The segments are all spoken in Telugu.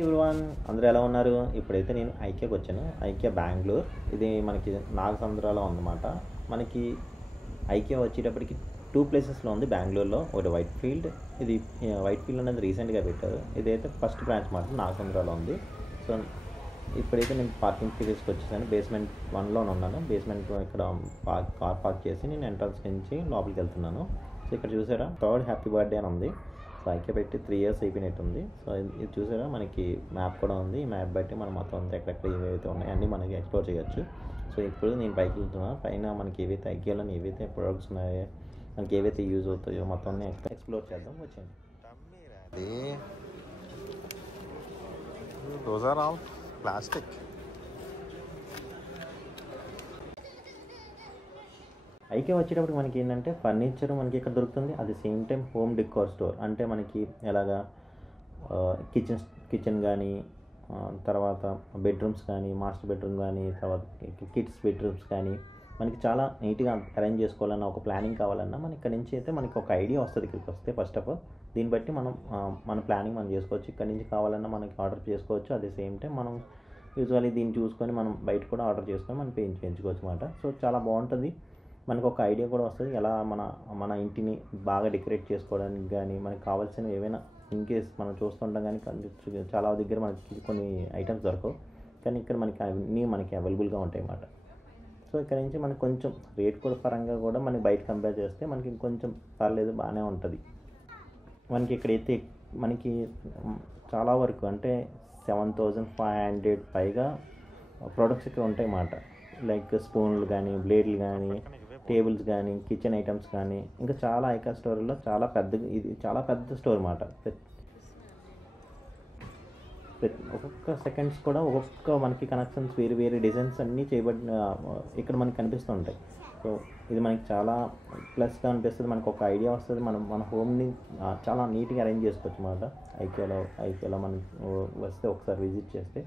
ఎవ్రీవన్, అందరూ ఎలా ఉన్నారు? ఇప్పుడైతే నేను ఐకియాకి వచ్చాను. ఐకియా బెంగళూరు. ఇది మనకి నాగసముద్రాలో ఉందన్నమాట. మనకి ఐకియా వచ్చేటప్పటికి 2 ప్లేసెస్లో ఉంది బెంగళూరులో. ఒకటి వైట్ ఫీల్డ్. ఇది వైట్ ఫీల్డ్ అనేది రీసెంట్గా పెట్టారు. ఇదైతే ఫస్ట్ బ్రాంచ్ మాట నాగసముద్రాలో ఉంది. సో ఇప్పుడైతే నేను పార్కింగ్కి తీసుకొచ్చేసాను. బేస్మెంట్ 1లో ఉన్నాను. బేస్మెంట్ ఇక్కడ కార్ పార్క్ చేసి నేను ఎంట్రన్స్ నుంచి లోపలికి వెళ్తున్నాను. సో ఇక్కడ చూసారా, థర్డ్ హ్యాపీ బర్త్డే అని ఉంది. సో ఐకియా పెట్టి 3 years అయిపోయినట్టుంది. సో ఇది చూసారా, మనకి మ్యాప్ కూడా ఉంది. ఈ మ్యాప్ బట్టి మనం మొత్తం అంతా ఎక్కడెక్కడ ఏవైతే ఉన్నాయో అన్నీ మనకి ఎక్స్ప్లోర్ చేయొచ్చు. సో ఇప్పుడు నేను పైకి వెళ్తున్నాను. పైన మనకి ఏవైతే ఐకియాలో ఏవైతే ప్రొడక్ట్స్ ఉన్నాయో, మనకి ఏవైతే యూజ్ అవుతాయో మొత్తం అన్నీ ఎక్స్ప్లోర్ చేద్దాం. వచ్చేయండి. Those are all plastic. IKEA వచ్చేటప్పుడు మనకి ఏంటంటే ఫర్నిచర్ మనకి ఇక్కడ దొరుకుతుంది. అది same time home decor store. అంటే మనకి ఎలాగా కిచెన్ కానీ, తర్వాత బెడ్రూమ్స్ కానీ, మాస్టర్ బెడ్రూమ్ కానీ, తర్వాత కిడ్స్ బెడ్రూమ్స్ కానీ మనకి చాలా నీట్గా అరేంజ్ చేసుకోవాలన్నా, ఒక ప్లానింగ్ కావాలన్నా మనకి ఇక్కడ నుంచి అయితే మనకి ఒక ఐడియా వస్తుంది. ఇక్కడికి వస్తే ఫస్ట్ ఆఫ్ ఆల్ దీన్ని బట్టి మనం మన ప్లానింగ్ మనం చేసుకోవచ్చు. ఇక్కడ నుంచి కావాలన్నా మనకి ఆర్డర్ చేసుకోవచ్చు. అదే సేమ్ టైం మనం యూజువల్లీ దీన్ని చూసుకొని మనం బయట కూడా ఆర్డర్ చేసుకొని మనం పెంచుకోవచ్చు అన్నమాట. సో చాలా బాగుంటుంది. మనకు ఒక ఐడియా కూడా వస్తుంది ఎలా మన ఇంటిని బాగా డెకరేట్ చేసుకోవడానికి కానీ, మనకు కావాల్సినవి ఏవైనా ఇన్ కేస్ మనం చూస్తుంటాం కానీ చాలా దగ్గర మనకి కొన్ని ఐటమ్స్ దొరకవు, కానీ ఇక్కడ మనకి అన్నీ మనకి అవైలబుల్గా ఉంటాయి అన్నమాట. సో ఇక్కడ నుంచి మనకి కొంచెం రేట్ కూడా పరంగా కూడా మనకి బయట కంపేర్ చేస్తే మనకి కొంచెం పర్లేదు, బాగానే ఉంటుంది. మనకి ఇక్కడైతే మనకి చాలా వరకు అంటే 7,500 పైగా ప్రోడక్ట్స్ ఇక్కడ ఉంటాయి అన్నమాట. లైక్ స్పూన్లు కానీ, బ్లేడ్లు కానీ, టేబుల్స్ కానీ, కిచెన్ ఐటమ్స్ కానీ, ఇంకా చాలా ఐకా స్టోర్లో చాలా పెద్దగా, ఇది చాలా పెద్ద స్టోర్ అన్నమాట. ఒక్కొక్క సెకండ్స్ కూడా ఒక్కొక్క మనకి కనెక్షన్స్ వేరు వేరే డిజైన్స్ అన్నీ చేయబడిన ఇక్కడ మనకి కనిపిస్తుంటాయి. సో ఇది మనకి చాలా ప్లస్గా అనిపిస్తుంది. మనకు ఒక ఐడియా వస్తుంది. మన హోమ్ని చాలా నీట్గా అరేంజ్ చేసుకోవచ్చు అన్నమాట. ఐకియాలో మనం వస్తే ఒకసారి విజిట్ చేస్తే,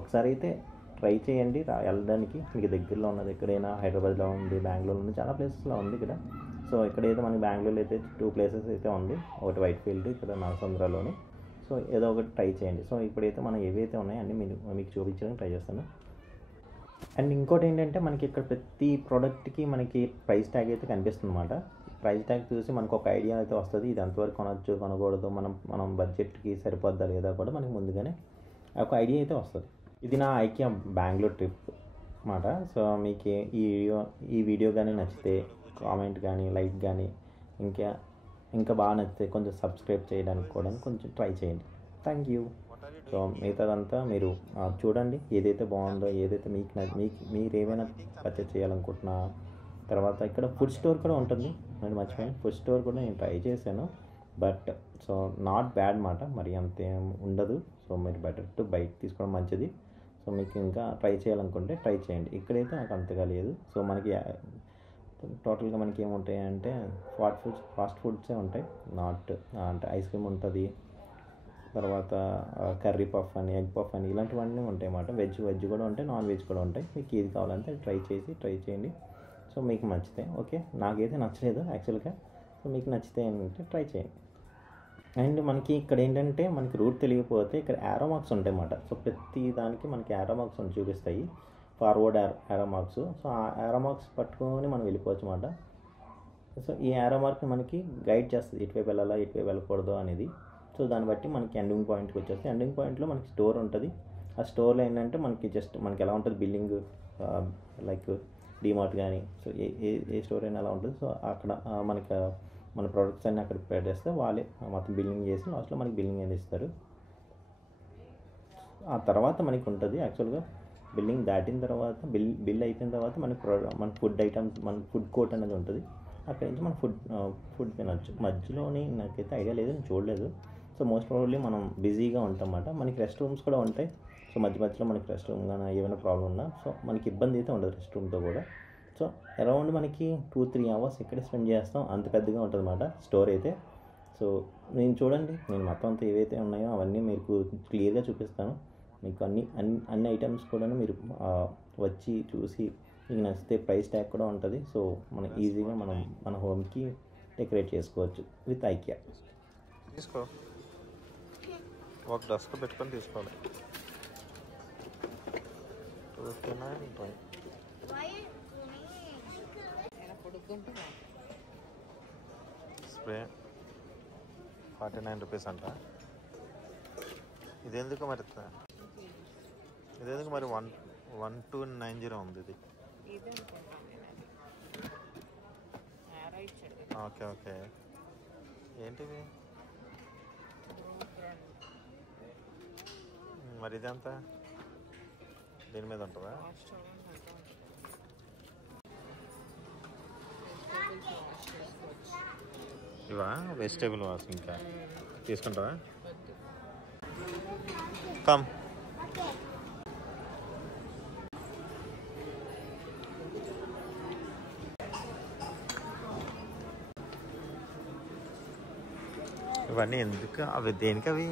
ఒకసారి అయితే ట్రై చేయండి వెళ్ళడానికి. మీకు దగ్గరలో ఉన్నది ఎక్కడైనా హైదరాబాద్లో ఉంది, బెంగళూరులో ఉంది, చాలా ప్లేసెస్లో ఉంది ఇక్కడ. సో ఇక్కడైతే మనకి బెంగళూరులో అయితే 2 places అయితే ఉంది. ఒకటి వైట్ ఫీల్డ్, ఇక్కడ నాగసముద్రాలోని. సో ఏదో ఒకటి ట్రై చేయండి. సో ఇప్పుడైతే మనం ఏవైతే ఉన్నాయో అన్నీ మీకు చూపించడానికి ట్రై చేస్తాను. అండ్ ఇంకోటి ఏంటంటే మనకి ఇక్కడ ప్రతి ప్రోడక్ట్కి మనకి ప్రైస్ ట్యాగ్ అయితే కనిపిస్తుంది అన్నమాట. ప్రైస్ ట్యాగ్ చూసి మనకు ఒక ఐడియా అయితే వస్తుంది. ఇది ఎంతవరకు కొనవచ్చు, కొనకూడదు, మనం బడ్జెట్కి సరిపోద్దా లేదా కూడా మనకి ముందుగానే ఒక ఐడియా అయితే వస్తుంది. ఇది నా ఐకియా బెంగళూరు ట్రిప్ అన్నమాట. సో మీకు ఈ వీడియో కానీ నచ్చితే కామెంట్ కానీ, లైక్ కానీ, ఇంకా బాగా నచ్చితే కొంచెం సబ్స్క్రైబ్ చేయడానికి కూడా కొంచెం ట్రై చేయండి. Thank you. సో మిగతాదంతా మీరు చూడండి, ఏదైతే బాగుందో, ఏదైతే మీరు ఏమైనా పర్చేస్ చేయాలనుకుంటున్నా. తర్వాత ఇక్కడ ఫుడ్ స్టోర్ కూడా ఉంటుంది. నేను మర్చిపోయాను, ఫుడ్ స్టోర్ కూడా నేను ట్రై చేశాను. బట్ సో నాట్ బ్యాడ్ మాట, మరి అంతేం ఉండదు. సో మీరు బెటర్ టు బయట తీసుకోవడం మంచిది. సో మీకు ఇంకా ట్రై చేయాలనుకుంటే ట్రై చేయండి. ఇక్కడైతే నాకు అంతగా లేదు. సో మనకి టోటల్గా మనకి ఏముంటాయి అంటే ఫాస్ట్ ఫుడ్సే ఉంటాయి. అంటే ఐస్ క్రీమ్ ఉంటుంది, తర్వాత కర్రీ పఫ్ అని, ఎగ్ పఫ్ అని, ఇలాంటివన్నీ ఉంటాయి అన్నమాట. వెజ్ కూడా ఉంటాయి, నాన్ వెజ్ కూడా ఉంటాయి. మీకు ఏది కావాలంటే ట్రై చేయండి. సో మీకు నచ్చితే ఓకే, నాకైతే నచ్చలేదు యాక్చువల్గా. సో మీకు నచ్చితే ఏంటంటే ట్రై చేయండి. అండ్ మనకి ఇక్కడ ఏంటంటే మనకి రూట్ తెలియకపోతే ఇక్కడ యారో మార్క్స్ ఉంటాయి అన్నమాట. సో ప్రతి దానికి మనకి యారో మార్క్స్ చూపిస్తాయి, ఫార్వర్డ్ యారో మార్క్స్. సో ఆ యారో మార్క్స్ పట్టుకొని మనం వెళ్ళిపోవచ్చు అన్నమాట. సో ఈ యారో మార్క్ మనకి గైడ్ చేస్తుంది, ఇటువైపు వెళ్ళాలా, ఇటువైపు వెళ్ళకూడదు అనేది. సో దాన్ని బట్టి మనకి ఎండింగ్ పాయింట్కి వచ్చేస్తే, ఎండింగ్ పాయింట్లో మనకి స్టోర్ ఉంటుంది. ఆ స్టోర్లో ఏంటంటే మనకి ఎలా ఉంటుంది బిల్లింగ్, లైక్ డిమార్ట్ కానీ, సో ఏ స్టోర్ అయినా అలా ఉంటుంది. సో అక్కడ మన ప్రోడక్ట్స్ అన్నీ అక్కడ పెట్టేస్తే వాళ్ళే మొత్తం బిల్లింగ్ చేసి లాస్ట్లో మనకి బిల్లింగ్ అనేది ఇస్తారు. ఆ తర్వాత మనకి ఉంటుంది యాక్చువల్గా బిల్లింగ్ దాటిన తర్వాత, బిల్ అయిపోయిన తర్వాత మన ఫుడ్ ఐటమ్స్, మన ఫుడ్ కోర్ట్ అనేది ఉంటుంది. అక్కడి నుంచి మనం ఫుడ్ తినచ్చు. మధ్యలోని నాకైతే ఐడియా లేదు, నేను చూడలేదు. సో మోస్ట్ ప్రాబబ్లీ మనం బిజీగా ఉంటాం అన్నమాట. మనకి రెస్ట్ రూమ్స్ కూడా ఉంటాయి. సో మధ్యలో మనకి రెస్ట్ రూమ్ కానీ ఏమైనా ప్రాబ్లం ఉన్నా సో మనకి ఇబ్బంది అయితే ఉండదు రెస్ట్ రూమ్తో కూడా. సో అరౌండ్ మనకి 2-3 hours ఇక్కడే స్పెండ్ చేస్తాం. అంత పెద్దగా ఉంటుంది అన్నమాట స్టోర్ అయితే. సో చూడండి, నేను మొత్తం అంతా ఏవైతే ఉన్నాయో అవన్నీ మీకు క్లియర్గా చూపిస్తాను. మీకు అన్ని ఐటమ్స్ కూడా మీరు వచ్చి చూసి మీకు నచ్చితే ప్రైస్ ట్యాగ్ కూడా ఉంటుంది. సో మనం ఈజీగా మన హోమ్కి డెకరేట్ చేసుకోవచ్చు విత్ ఐకియా. ఒక డస్క్ పెట్టుకొని తీసుకోవాలి. 259 స్ప్రే 49 రూపీస్ అంట. ఇదెందుకు మరి 1290 ఉంది ఇది. Okay okay. ఏంటివి మరి ఇదంతా దీని మీద ఉంటుందా? ఇవా వెజిటేబుల్ వాష్ ఇంకా తీసుకుంటావా? కమ్ ఇవన్నీ ఎందుకు? అవి దేనికి? అవి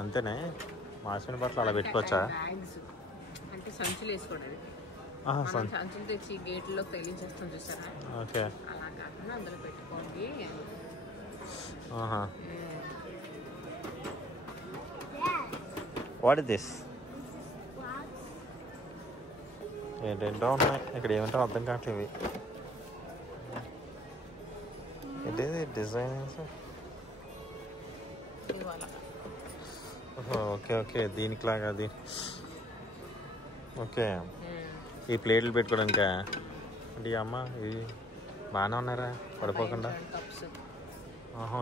అంతేనే. మాసిన బట్టలు అలా పెట్టుకోవచ్చా? అంటే సంచులు వేసుకోవడం. సంచులు తెచ్చి గేట్లో తగిలించేస్తాం చూసారా? ఓకే. అలా కాకుండా అందులో పెట్టుకోండి. What is this? ఏంటేంటో ఉన్నాయి ఇక్కడ, ఏమంటో అర్థం కావట్లేదు. ఏంటిది డిజైన్స్? ఓకే ఓకే, దీనికిలాగా అది. ఓకే, ఈ ప్లేట్లు పెట్టుకోవడానికా? అంటే అమ్మ ఇవి బాగానే ఉన్నారా పడిపోకుండా?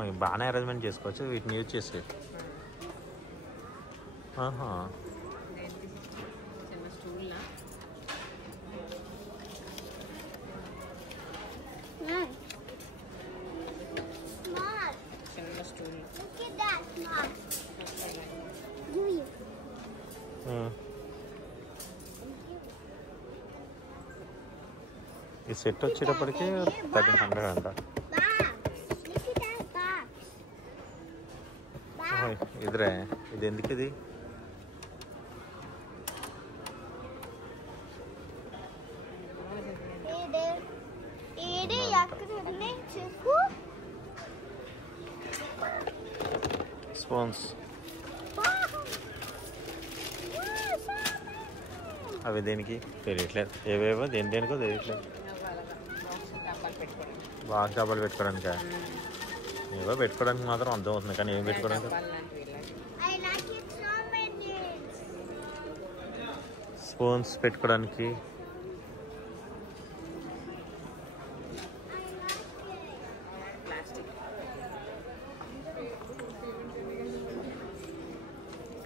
ఇవి బాగానే అరేంజ్మెంట్ చేసుకోవచ్చు వీటిని యూజ్ చేసి. ఈ సెట్ వచ్చేటప్పటికి 1300 అంట. ఇదిరే, ఇది ఎందుకు? ఇది స్పూన్స్. అవి దేనికి తెలియట్లేదు, ఏవేవో దేనికో తెలియట్లేదు. బాగా డబ్బాలు పెట్టుకోవడానికా? ఏవో పెట్టుకోవడానికి మాత్రం అర్థం అవుతుంది, కానీ ఏం పెట్టుకోవడానికి? స్పూన్స్ పెట్టుకోవడానికి.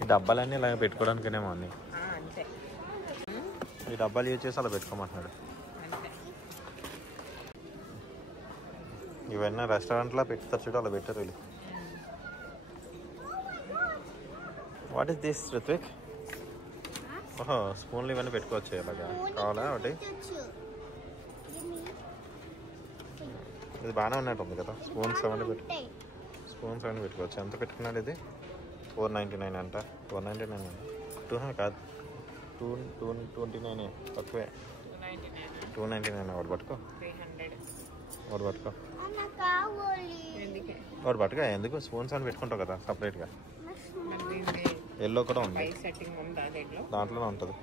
ఈ డబ్బాలన్నీ ఇలా పెట్టుకోవడానికేనేమో అన్నీ. ఈ డబ్బాలు యూజ్ చేసి అలా పెట్టుకోమంటున్నాడు. ఇవన్నీ రెస్టారెంట్లో పెడతారు చూడు, అలా పెట్టారు వీళ్ళు. What is this Ritvik? ఓహో, స్పూన్లు ఇవన్నీ పెట్టుకోవచ్చు ఇలాగా. కావాలా ఒకటి? ఇది బాగానే ఉన్నట్టుంది కదా. స్పూన్స్ అవన్నీ పెట్టుకోవచ్చు. ఎంత పెట్టుకున్నాడు ఇది? 499 అంట. 499 కాదు, 229 తక్కువే. 299 ఒకటి పట్టుకో. ఒకటి పట్టుకో. ఎందుకు? స్పూన్స్ అని పెట్టుకుంటావు కదా సపరేట్గా. ఎల్లో కూడా ఉంది, దాంట్లోనే ఉంటుంది.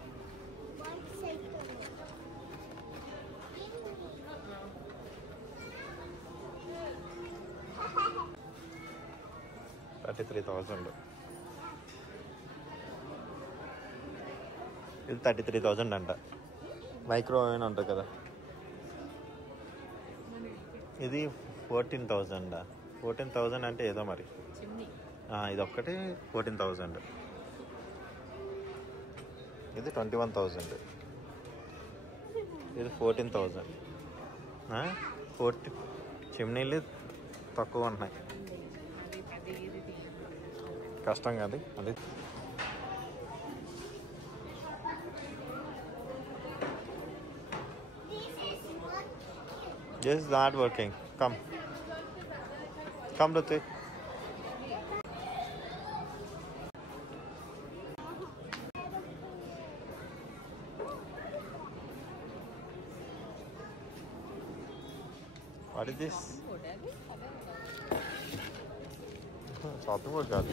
$33,000. ఇది 33,000 అంట. మైక్రో ఓవెన్ ఉంటుంది కదా. ఇది 14,000. 14,000 అంటే ఏదో మరి. ఇది ఒక్కటి 14,000. ఇది 21,000. ఇది 14,000. 40 చిమ్నీలు తక్కువ ఉంటున్నాయి. కష్టం కాదు అది. This is not working. Come Ritik. What is this? Shopping board కాదు,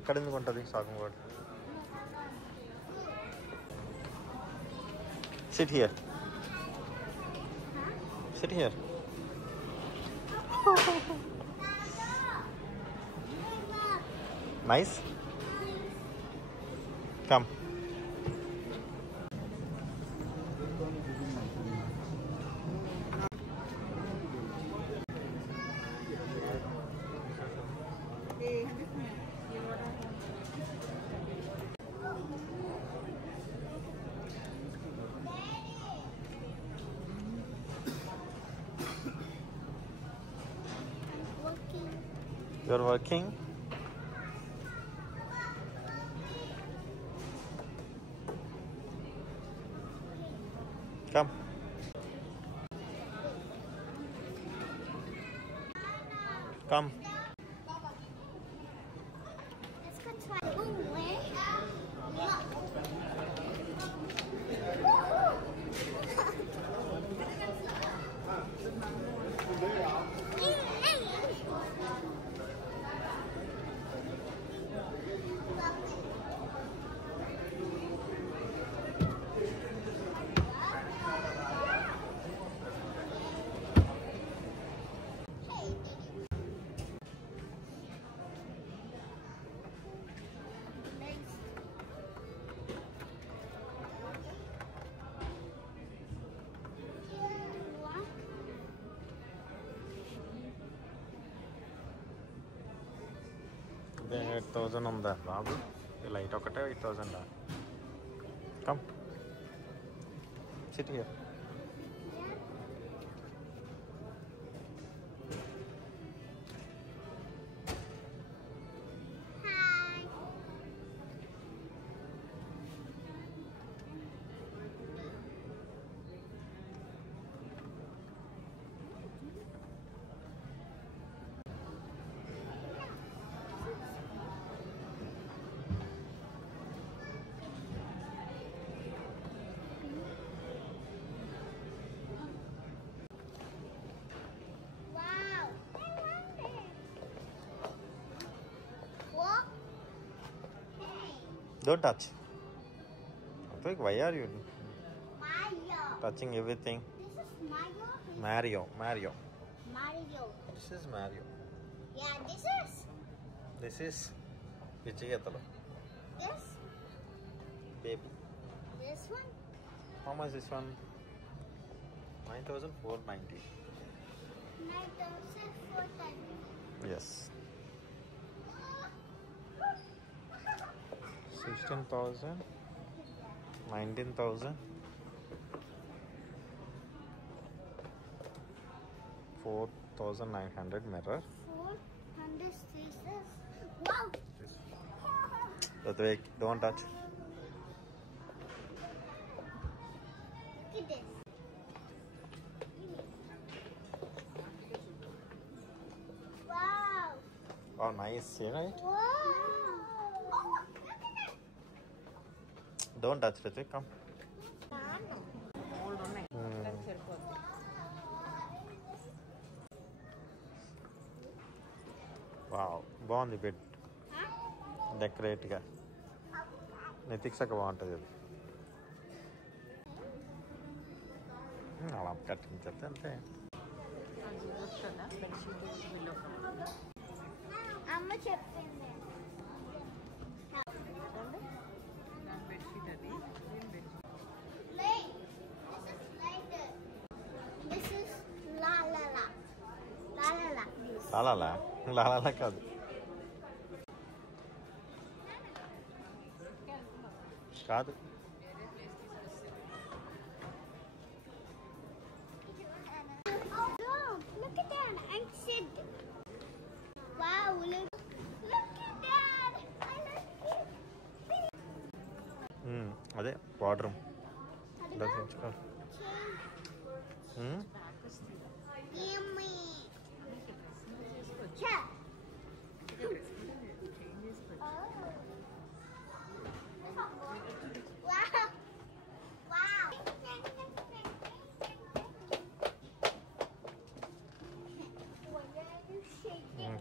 ఇక్కడ ఎందుకు ఉంటుంది shopping board? SIT here, SIT here. Nice, come. You're working? Come. Come. Let's go try. Ooh, where? Look. ఇదే 8,000 ఉందా బాబు? ఈ లైట్ ఒకటే 8,000. Come, SIT here. Wow. What? Hey, Don't touch. Ritwik, why are you Mario. touching everything? This is Mario. Mario, Mario. Mario. This is Mario. Yeah, This is Vijayatala. this, Baby. this one. How much this one? 9,490. 9,490. Yes. 16,000. 19,000. 4,900 mirror. 400 pieces. Wow. Ritwik, don't touch. Look at this. Wow. Oh, nice. See, right? Wow. Oh, look at that. Don't touch, Ritwik. Come. Old ఉన్నాయి దానికి సరిపోద్ది. వావ్, బాగుంది బెడ్. డెకరేట్గా నెతిక్సక బాగుంటుంది అది. అలా కట్టించేస్తే అంతే. అది వస్తుందా బెడ్షీట్ బిల్లో అమ్మ చెప్పింది. నా బెడ్షీట్ అది నేను bedsheet Slide. This is slider. This is la la la. La la la. This. లాలాలా లాలాలా కాదు, కాదు. Oh, look at that. I'm sit. Wow, look. Look at that. I like it. అదే వాటర్ రూమ్. Adiba? దర్శించుకో. బ్యాక్ వస్తుంది. Yummy. చేసుకోవచ్చు. Yeah. చేంజ్ చేసుకోవచ్చు. Oh. Wow. Wow. Why are you shaking?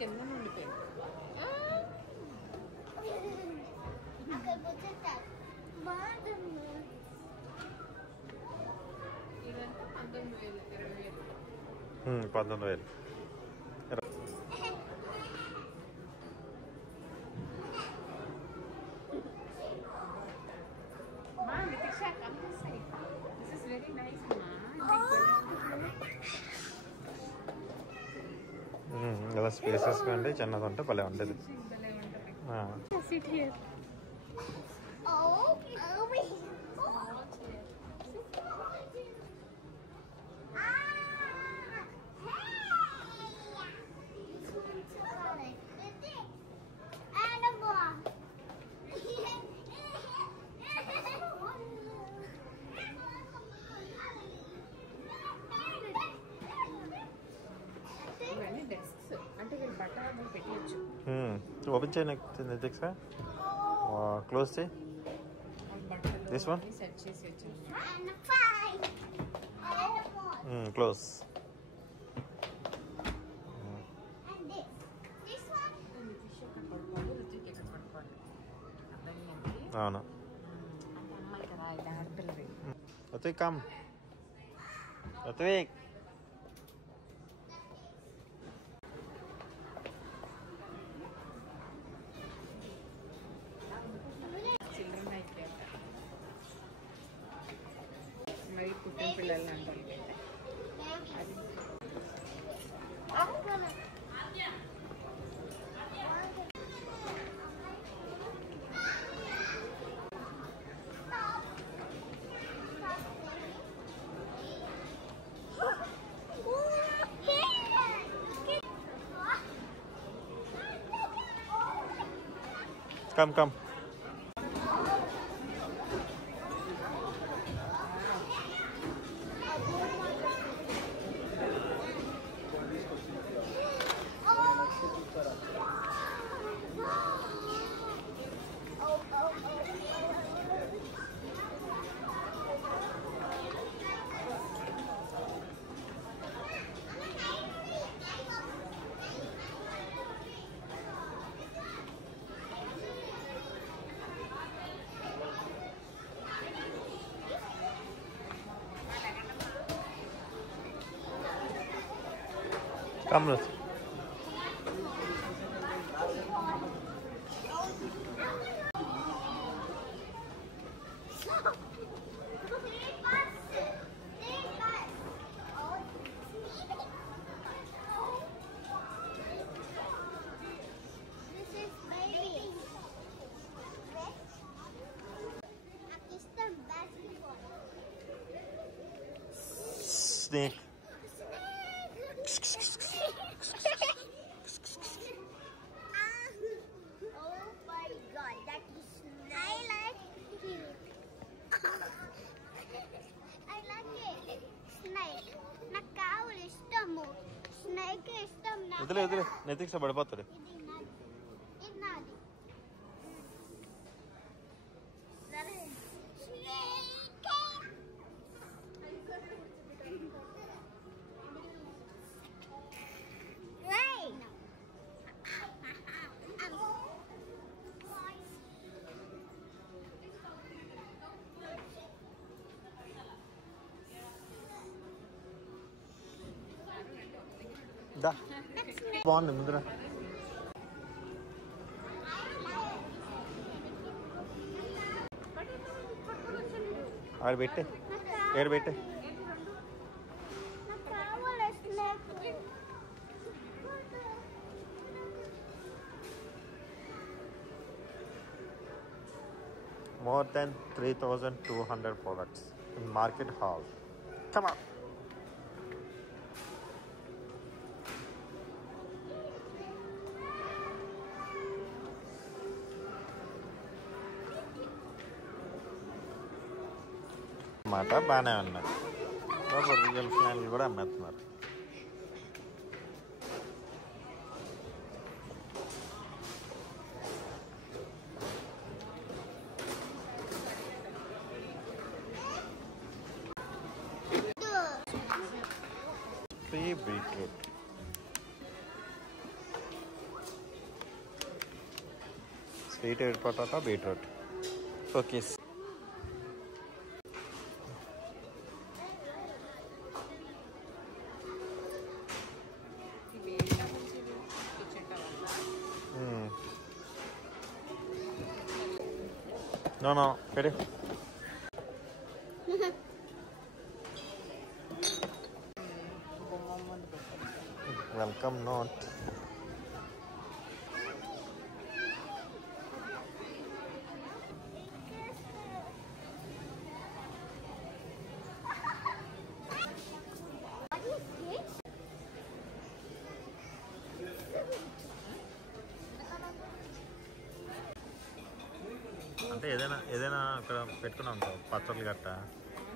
కింద ఉండిపోయింది. ఇదంతా 19,000, 20,000. 19,000. Ma, Nitisha, come this side. This is very nice, ma. ఇలా స్పేసెస్గా ఉంటే చిన్నది ఉంటే భలే ఉండేది. Sit here. ఇవన్నీ డెస్క్స్ అంటే వీళ్ళు బట్ట అందులో పెట్టవచ్చు. ఓపెన్ చేయను నితిక్ష, క్లోజ్ చేయి. This one? సెట్ చేసి క్లోజ్. అవును. అమ్మాయి కదా ఇలా ఆడపిల్లవి. రుత్విక్ కమ్. రుత్విక్ చిల్డ్రన్ అయితే మరి పుట్టిన పిల్లలు అంటారు. అది come come. Come, Ruth. Snake. Oh my god, that is nice. I like it. I like it. Snake. నాకు కావాలి ఇష్టము. స్నేక్ ఇష్టం నాకు. వదిలే వదిలే నితిక్ష పడిపోతాడు. ఇది నాది. సరే. స్నేక్. Right. దా బాగుంది ముందర. ఆడ పెట్టే ఏడ పెట్టే. నాకు కావాలి snake. More than 3,200 products in Market Hall. Come on. మాట బాగానే ఉన్నాయి. బాబు రియల్ ఫ్లాన్లు కూడా అమ్మేస్తున్నారు. Free beetroot. Sweet potato beetroot cookies. ఇవి ఏంటా మంచిది కిచెన్ టవల్. నో పెడి. బొమ్మ ముందు పెట్టాలి. Welcome note. What is this? అంటే ఏదైనా అక్కడ పెట్టుకున్నాం అనుకో పచ్చళ్ళు గట్ట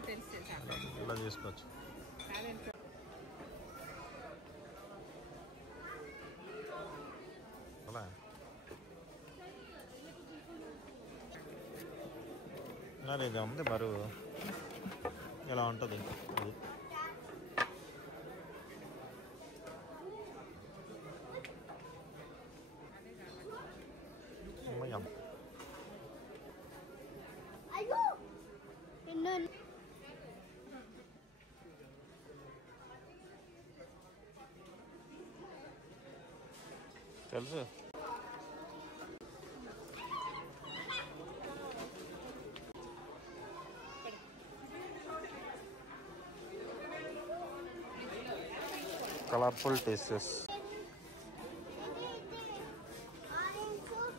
తెలిసేసాను. ఇలా తీసుకోవచ్చు. అదేంటో అలా మరి ఇది ఉంది బరువు ఇలా ఉంటుంది ఇది. అమ్మయ్య. Ayo. No. తెలుసు. Colourful tastes. Orange soup.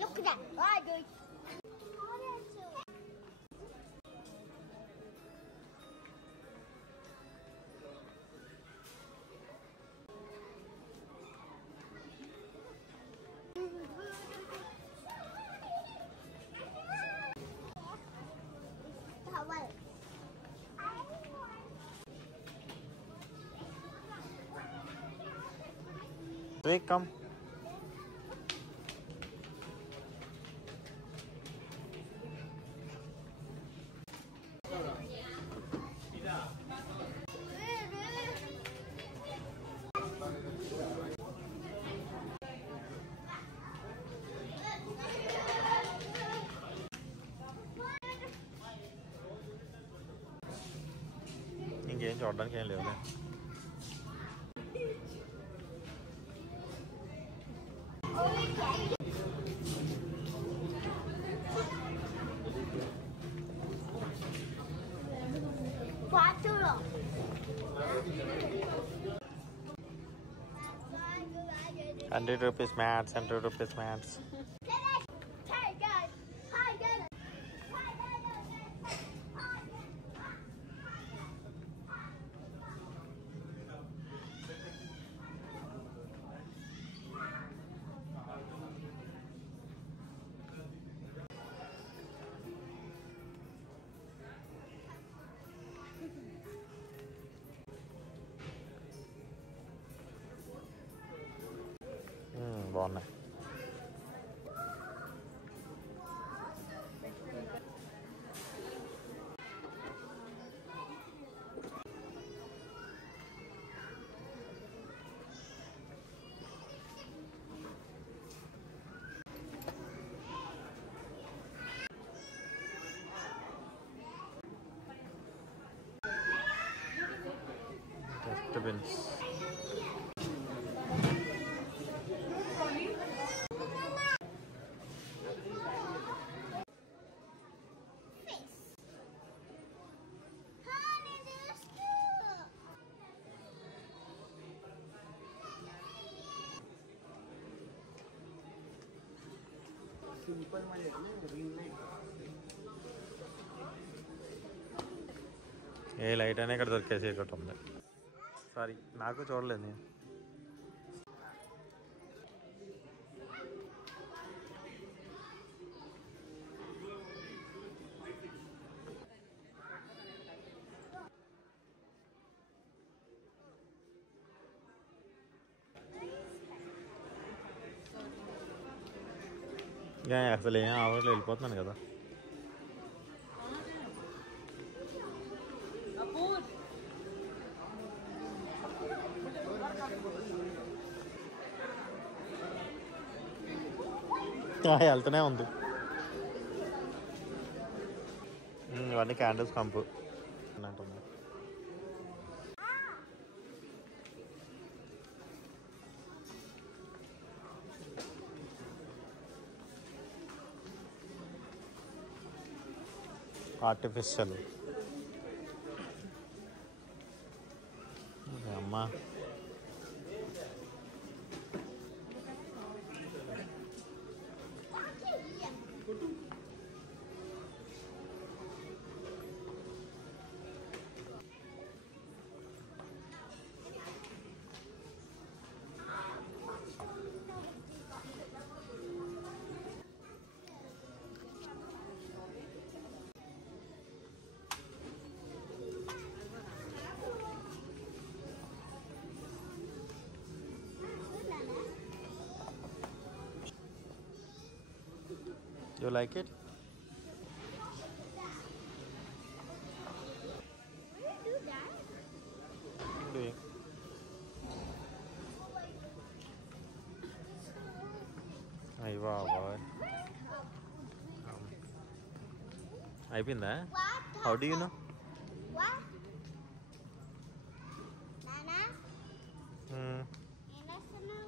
Look at that. Orange. Orange soup. Towel. Come. ఇంకేం చూడడానికి ఏం లేవులే. Quattro. ₹100 mats, ₹100 mats. Tiger. Tiger. బాగున్నాయి. Dustbins. ఏ లైట్ అయినా ఇక్కడ దొరికేసి ఒకటి ఉంది. సారీ నాకు చూడలేదు నేను. ఇంకా అసలు ఏం అవర్లో వెళ్ళిపోతున్నాను కదా. వెళ్తూనే ఉంది. ఇవన్నీ క్యాండిల్స్ కంపు అంటుంది. ఆర్టిఫిషియల్ అమ్మా. You like it? Why do that? Doing. అయ్యో బాయ్ అయిపోయిందా? What? How do you know? What? Nana? Nana?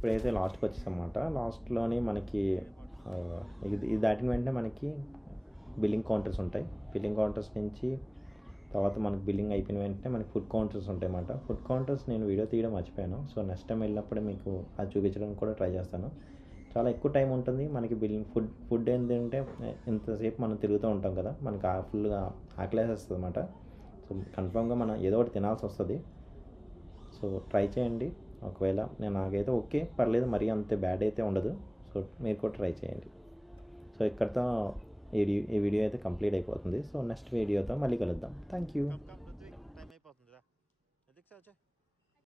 ఇప్పుడైతే లాస్ట్కి వచ్చేసామన్నమాట. లాస్ట్లోని మనకి ఇది దాటిన వెంటనే మనకి బిల్లింగ్ కౌంటర్స్ ఉంటాయి. బిల్లింగ్ కౌంటర్స్ నుంచి తర్వాత మనకి బిల్లింగ్ అయిపోయిన వెంటనే మనకి ఫుడ్ కౌంటర్స్ ఉంటాయి అన్నమాట. ఫుడ్ కౌంటర్స్ నేను వీడియో తీయడం మర్చిపోయాను. సో నెక్స్ట్ టైం వెళ్ళినప్పుడు మీకు అది చూపించడానికి కూడా ట్రై చేస్తాను. చాలా ఎక్కువ టైం ఉంటుంది మనకి బిల్లింగ్. ఫుడ్ ఏంటంటే ఇంతసేపు మనం తిరుగుతూ ఉంటాం కదా, మనకి ఫుల్గా ఆకలేసేస్తుంది అన్నమాట. సో కన్ఫామ్గా మనం ఏదో ఒకటి తినాల్సి వస్తుంది. సో ట్రై చేయండి. ఒకవేళ నాకైతే ఓకే పర్లేదు, మరీ అంతే బ్యాడ్ అయితే ఉండదు. సో మీరు కూడా ట్రై చేయండి. సో ఇక్కడితో ఈ వీడియో అయితే కంప్లీట్ అయిపోతుంది. సో నెక్స్ట్ వీడియోతో మళ్ళీ కలుద్దాం. Thank you.